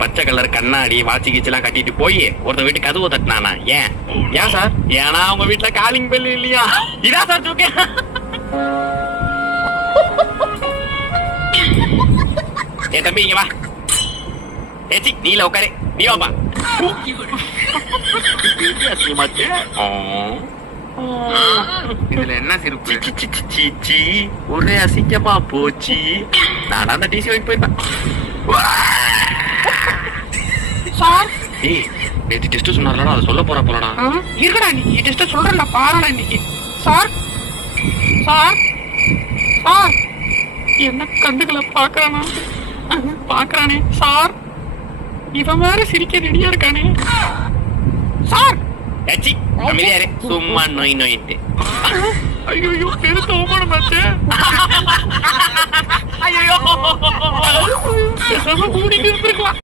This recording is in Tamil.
பச்சை கலர் கண்ணாடி வாட்சி கீச்செல்லாம் கட்டிட்டு போய் ஒருத்த வீட்டு கதவு தட்டினானா? ஏன் ஏன் சார்? ஏன்னா அவங்க வீட்டுல காலிங் பெல் இல்லையா? இதான் சார் தூக்க. ஏ தம்பி இங்க வா. ஏச்சி நீல உட்காரு. நீ வாப்பா. இதுல என்ன சிரிப்பு? ஒரே அசிங்கமா போச்சு. நான் அந்த டிசி வாங்கி போயிருப்பேன். சார் ஏய் நேத்து டெஸ்ட் சொன்னார்லடா, அதை சொல்ல போறா போலடா. இருக்கடா இன்னைக்கு டெஸ்ட் சொல்றேன்டா, பாருடா இன்னைக்கு. சார் சார் சார் என்ன கண்டுகளை பாக்குறானா? பாக்குறானே சார், இவன் வேற சிரிக்க ரெடியா இருக்கானே. சார் ஏச்சி அமைதியாரு, சும்மா நோய் நோயிட்டு. ஐயோ பெருத்த அவமானம் ஆச்சு. ஐயோ மூடிட்டு இருந்திருக்கலாம்.